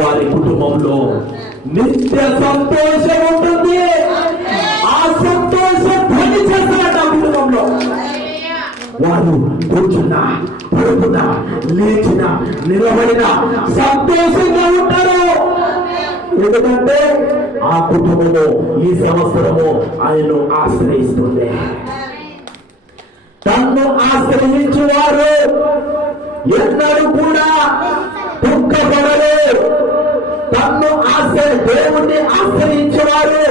వారి కుటుంబంలో నిత్య సంతోషం ఉంటుంది. ఆ సంతోషం ధ్వని చేస్తారట ఆ కుటుంబంలో. వారు కూర్చున్నా, పడుకున్నా, లేచినా, నిలబడినా సంతోషంగా ఉంటారు. ఎందుకంటే ఆ కుటుంబము ఈ సంవత్సరము ఆయన్ను ఆశ్రయిస్తుంది. తన్ను ఆశ్రయించువారు ఎన్నడూ కూడా దుఃఖపడరు. దేవుణ్ణి ఆశ్రయించేవారు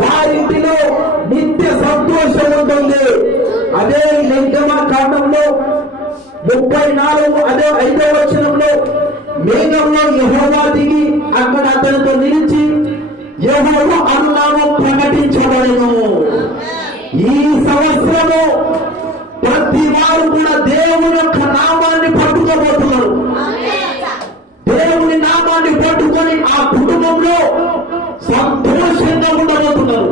వారింటిలో నిత్య సంతోషం ఉంటుంది. అదే నిర్గమకాండంలో 34 అదే 5వ వచనంలో మేఘంలో యెహోవా దిగి అక్కడ అతనితో నిలిచి యెహోవా అన్నామం ప్రకటించబడెను. ఈ సంవత్సరము ప్రతి వారు కూడా దేవుని యొక్క నామాన్ని పట్టుకోబోతున్నారు. దేవుని నామాన్ని పట్టుకొని ఆ కుటుంబంలో సంతోషంగా ఉండబోతున్నారు.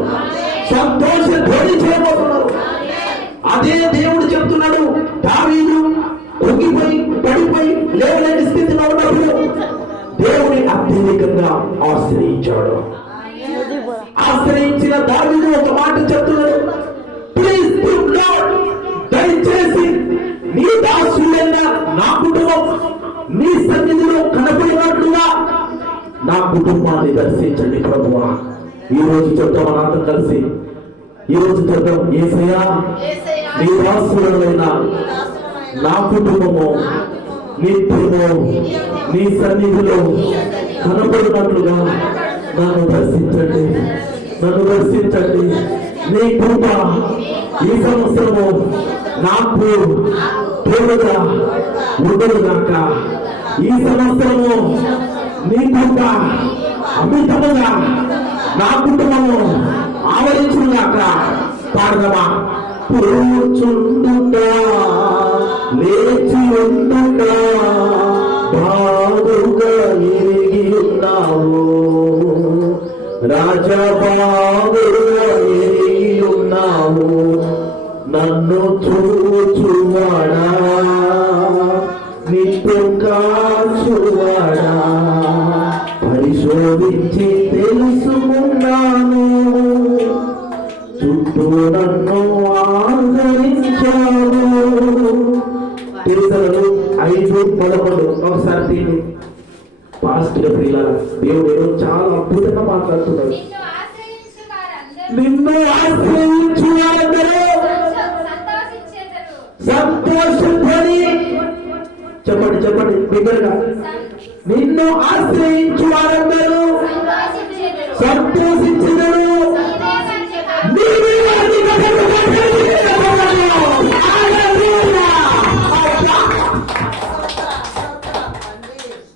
సంతోష ధ్వని చేయబోతున్నారు. అదే దేవుడు చెప్తున్నాడు. దావీదు కుంగిపోయి పడిపోయి లేవలేని స్థితిలో ఉన్నప్పుడు దేవుని అత్యధికంగా ఆశ్రయించాడు. ఆశ్రయించిన దావీదు ఒక మాట చెప్తున్నాడు. ప్లీజ్ దయచేసి నీ దాసుడైన నా కుటుంబం నీ సన్నిధిలో కనపడినట్లుగా నా కుటుంబాన్ని దర్శించండి ప్రభువా. ఈ రోజు చెప్తాం మనందరం కలిసి. ఈ రోజు చెప్తాం, యేసయ్యా నీ దాసుడైన నా కుటుంబము నిత్యము నీ సన్నిధిలో కనపడినట్లుగా నన్ను దర్శించండి, నన్ను దర్శించండి. నీ కృప ఈ సంవత్సరము నాకు తోడుగా ఉండదుగాక. ఈ సంవత్సరము నీ కృప అమితముగా నా కుటుంబము ఆవరించుగాక. పాడదమా? కూర్చుండుట లేచి ఉండుట బాగుగా ఎరిగి ఉన్నావు రాజా, బాగుగా ఎరిగి ఉన్నావు. నన్ను చూచువాడా, నిత్యం కాచువాడా, పరిశోధించి తెలుసుకున్నాను. చుట్టూ నన్ను ఆదరించాను. తెలుసలు 5:11 ఒకసారి దీన్ని పాస్టర్ ప్రియులారా, దేవుడు ఏదో చాలా అద్భుతంగా మాట్లాడుతున్నాడు. నిన్ను ఆశ్రయించు వారందరూ సంతోషించని చెప్పండి, చెప్పండి బిగ్గరగా. నిన్ను ఆశ్రయించు వారందరూ సంతోషించరు.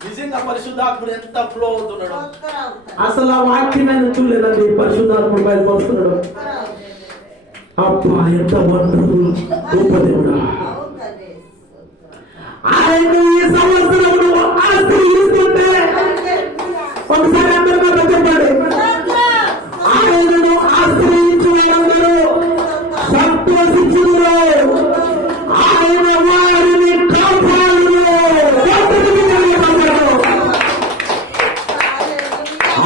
నిజంగా పరిశుద్ధాత్ముడు ఎంత ఫ్లో అవుతున్నాడు. అసలు ఆ వాక్యమైన చూడలేదండి. పరిశుద్ధాత్ముడు బయలుపరుస్తున్నాడు. అబ్బా, ఎంత వండర్ఫుల్ గొప్ప దేవుడా. ఆయన ఈ సంవత్సరంలో ఆశ్రయిస్తుంటే ఒకసారి అందరికీ చెప్పండి. ఆయనను ఆశ్రయించు వారందరూ సంతోషించుదురు. ఆయన వారిని కాపాడును.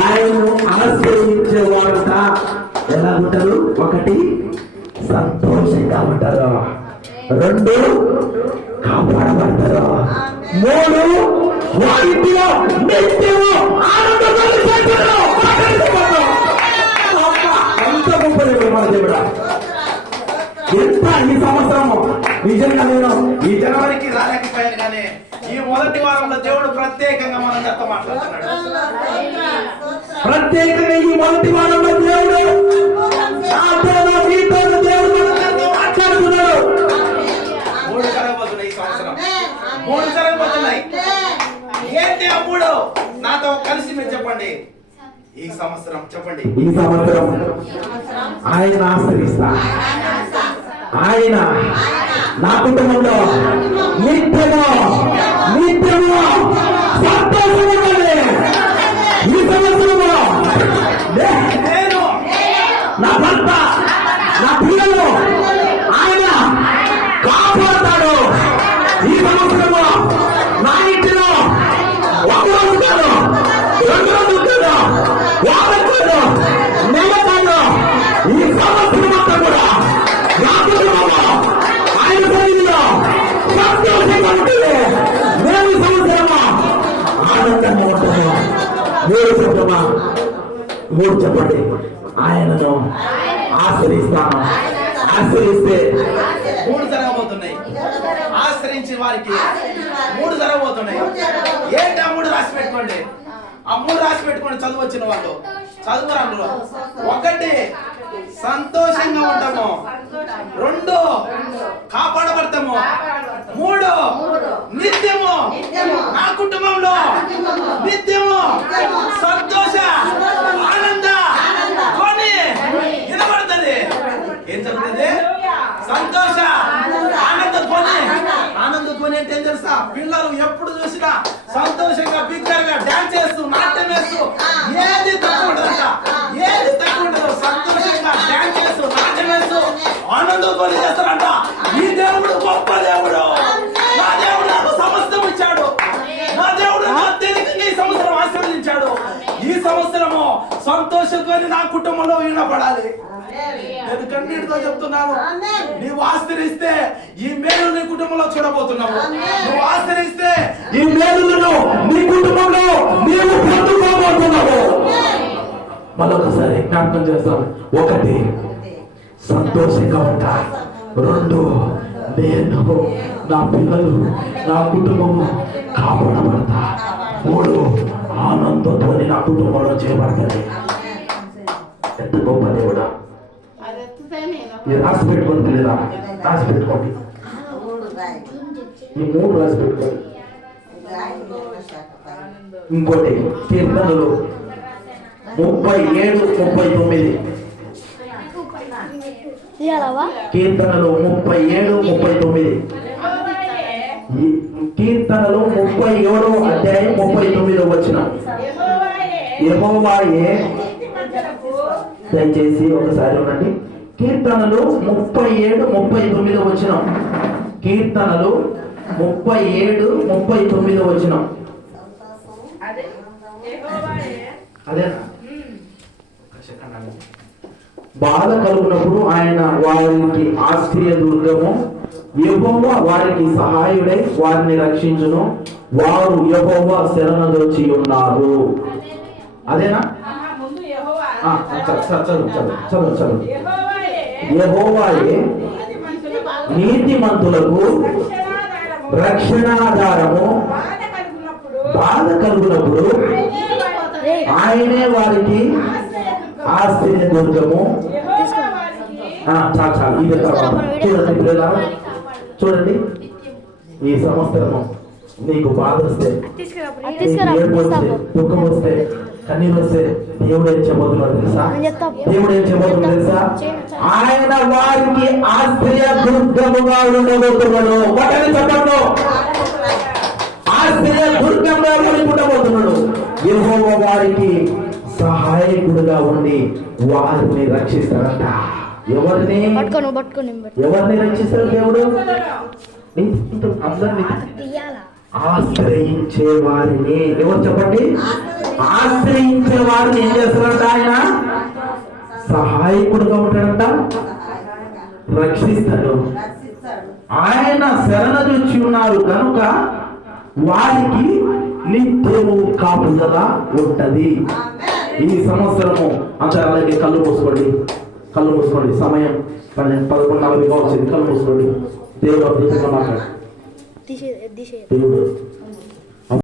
ఆయనను ఆశ్రయించే వారంతా ఎలా ఉంటారు? 1 సంతోషంగా ఉంటారు, 2 కాపాడబడతారు, 3 వారిలో నిత్యము ఆనందంగా ఉంటారు. ఎంత గొప్ప దేవుడు మన దేవుడా. ఎంత ఈ సంవత్సరము నిజంగా నేను ఈ జనవరికి రాలేకపోయాను, కానీ ఈ మొదటి వారంలో దేవుడు ప్రత్యేకంగా మన జత మాట్లాడుతున్నాడు. ప్రత్యేకంగా ఈ మొదటి వారంలో దేవుడు మాట్లాడుతున్నాడు. 3 జరగబోతున్నాయి ఈ సంవత్సరం. 3 జరగబోతున్నాయి. ఏంటి ఆ 3? నాతో కలిసి మీరు చెప్పండి. ఈ సంవత్సరం చెప్పండి. ఈ సంవత్సరం ఆయన ఆశ్రయిస్తా. ఆయన నా కుటుంబంలో నిత్యము నిత్యము సంతోషంగా ఉండాలి. ఈ సంవత్సరంలో నేను, నా భర్త, నా పిల్లలు ఆయన కాపాడతాడు. ఈ సంవత్సరంలో నా ఇంటిలో ఒకరు ఉంటారు, 2 కాదు, వారం కాదు, నెల కాదు, ఈ సంవత్సరం అంతా కూడా నా కుటుంబంలో ఆయన సన్నిధిలో సంతోషంగా ఉంటుంది. నేను ఈ సంవత్సరమా ఆనందంగా ఉంటాను. మూడు చెప్పండి. ఆయనను ఆశ్రయిస్తాను. ఆశ్రయిస్తే 3 జరగబోతున్నాయి. ఆశ్రయించే వారికి 3 జరగబోతున్నాయి. ఏంటి ఆ 3 రాసి పెట్టుకోండి. ఆ 3 రాసి పెట్టుకోండి. చదువు వచ్చిన వాళ్ళు చదువు అందులో. 1 సంతోషంగా ఉంటాము. 2 కాపాడబడతాము. 3 నిత్యము నా కుటుంబంలో నిత్యము సంతోష ఆనంద ధ్వని వినబడుతుంది. ఏం జరుగుతుంది? సంతోష ఆనంద ధ్వని. ఆనంద ధ్వని అంటే ఏం తెలుసా? పిల్లలు ఎప్పుడు చూసినా సంతోషంగా బిగ్గరగా డాన్స్ చేస్తూ నాట్యం వేస్తూ ఏది తక్కువ ఉండదంట. ఏది తక్కువ ఉండదు. సంతోషంగా డాన్స్ చేస్తూ నాట్యం వేస్తూ ఆనంద ధ్వని చేస్తారంట. ఈ దేవుడు గొప్ప దేవుడు. నా దేవుడు నాకు సమస్తం ఇచ్చాడు. నా దేవుడు నా అత్యధికంగా ఈ సంవత్సరం ఆశీర్వదించాడు. ఈ సంవత్సరము సంతోషంగా నా కుటుంబంలో వినపడాలి. నేను కన్నీటితో చెప్తున్నాను. నీవు ఆశ్రయిస్తే ఈ మేలు నీ కుటుంబంలో చూడబోతున్నావు. నువ్వు ఆశ్రయిస్తే ఈ మేలులను నీ కుటుంబంలో నీవు పొందుకోబోతున్నావు. మరొకసారి జ్ఞాపకం చేస్తాం. 1 సంతోషంగా ఉంటా. 2 నేను నా పిల్లలు నా కుటుంబము కాపాడబడతా. 3 ఆనందంతో నా కుటుంబంలో చేయబడతాయి. ఎంత గొప్ప దేవుడా! ఇది రాసి పెట్టుకోండి. లేదా రాసి పెట్టుకోండి. ఈ 3 రాసి పెట్టుకోండి. ఇంకోటి కీర్తనలు 37, 39. కీర్తనలు 37, 39. కీర్తనలు 37వ అధ్యాయం 39వ వచనం. యెహోవాయే దయచేసి ఒకసారి ఉండండి. కీర్తనలు 37, 39వ వచనం. కీర్తనలు 37, 39వ వచనం. అదేనా? బాధ కలుగునప్పుడు ఆయన వారికి ఆశ్రయ దుర్గము. యెహోవా వారికి సహాయుడై వారిని రక్షించును. వారు యెహోవా శరణుదొచ్చి ఉన్నారు. అదేనా? చదువు. యెహోవాయే నీతిమంతులకు రక్షణాధారము. బాధ కలుగునప్పుడు ఆయనే వారికి ఆశ్రయ దుర్గము. చాలు. ఇది చూడండి పిల్లలు, చూడండి. ఈ సంవత్సరము నీకు బాధ వస్తే, ఏడుపు వస్తే, దుఃఖం వస్తే, కన్నీరు వస్తే దేవుడు ఏం చెప్పబోతున్నాడు తెలుసా? దేవుడు ఏం చెప్పబోతున్నాడు తెలుసా? ఆయన వారికి ఆశ్రయ దుర్గముగా ఉండబోతున్నాడు. ఒకటి చెప్పండి. ఆశ్రయ దుర్గంగా ఉండబోతున్నాడు. యెహోవా వారికి సహాయకుడుగా ఉండి వారిని రక్షిస్తాడంట. ఎవరిని రక్షిస్తాడు దేవుడు? అందరినీ ఆశ్రయించే వారిని. ఎవరు చెప్పండి? ఆశ్రయించే వారిని ఏం చేస్తాడంట? ఆయన సహాయకుడుగా ఉంటాడంట, రక్షిస్తాడు. ఆయన శరణుదొచ్చి ఉన్నారు కనుక వారికి నిత్యము కాపుదల ఉంటది. ఈ సంవత్సరము అందరూ అలాగే కళ్ళు మూసుకోండి. సమయం 11:40 వచ్చింది. కళ్ళు మూసుకోండి. దేవుడు మాట్లాడు. దేవుడు